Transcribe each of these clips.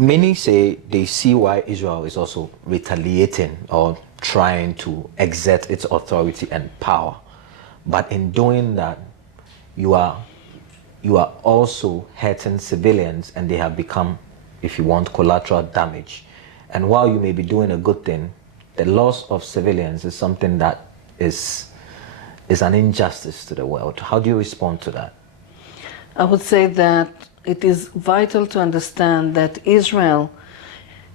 Many say they see why Israel is also retaliating or trying to exert its authority and power. But in doing that, you are also hurting civilians, and they have become, if you want, collateral damage. And while you may be doing a good thing, the loss of civilians is something that is an injustice to the world. How do you respond to that? I would say that it is vital to understand that Israel,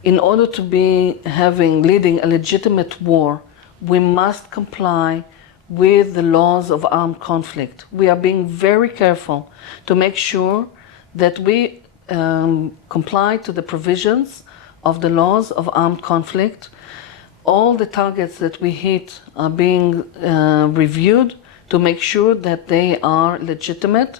in order to be leading a legitimate war, we must comply with the laws of armed conflict. We are being very careful to make sure that we comply to the provisions of the laws of armed conflict. All the targets that we hit are being reviewed to make sure that they are legitimate,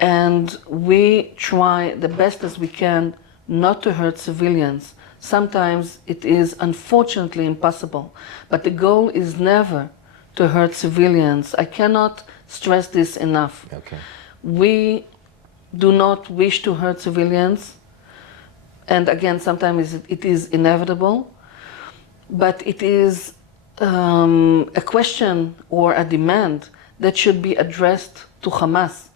and we try the best as we can not to hurt civilians. Sometimes it is unfortunately impossible, but the goal is never to hurt civilians. I cannot stress this enough. Okay. We do not wish to hurt civilians, and again, sometimes it is inevitable, but it is a question or a demand that should be addressed to Hamas,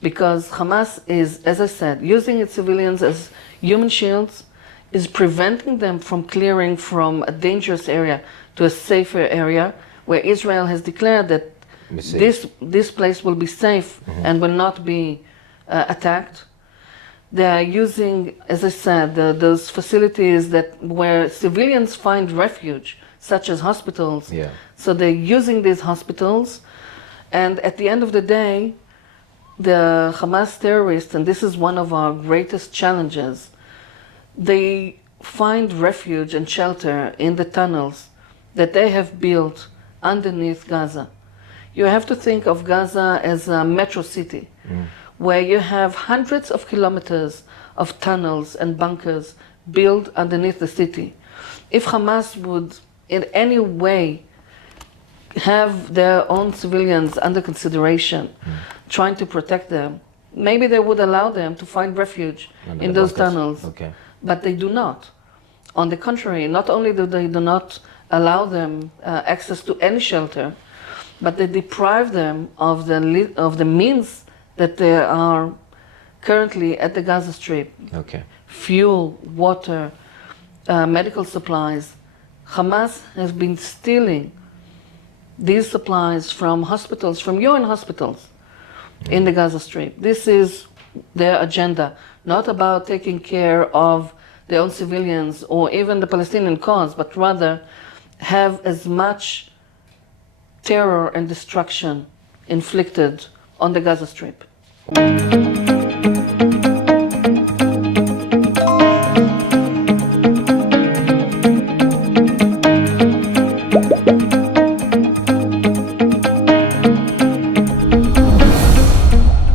because Hamas is, as I said, using its civilians as human shields, is preventing them from clearing from a dangerous area to a safer area, where Israel has declared that this place will be safe and will not be attacked. They are using, as I said, those facilities where civilians find refuge, such as hospitals. Yeah. So they're using these hospitals, and at the end of the day, the Hamas terrorists, and this is one of our greatest challenges, they find refuge and shelter in the tunnels that they have built underneath Gaza. You have to think of Gaza as a metro city, where you have hundreds of kilometers of tunnels and bunkers built underneath the city. If Hamas would in any way have their own civilians under consideration, trying to protect them, maybe they would allow them to find refuge in those tunnels. Okay. But they do not. On the contrary, not only do they not allow them access to any shelter, but they deprive them of the means that they are currently at the Gaza Strip. Okay. Fuel, water, medical supplies. Hamas has been stealing these supplies from hospitals, from UN hospitals in the Gaza Strip. This is their agenda, not about taking care of their own civilians or even the Palestinian cause, but rather have as much terror and destruction inflicted on the Gaza Strip.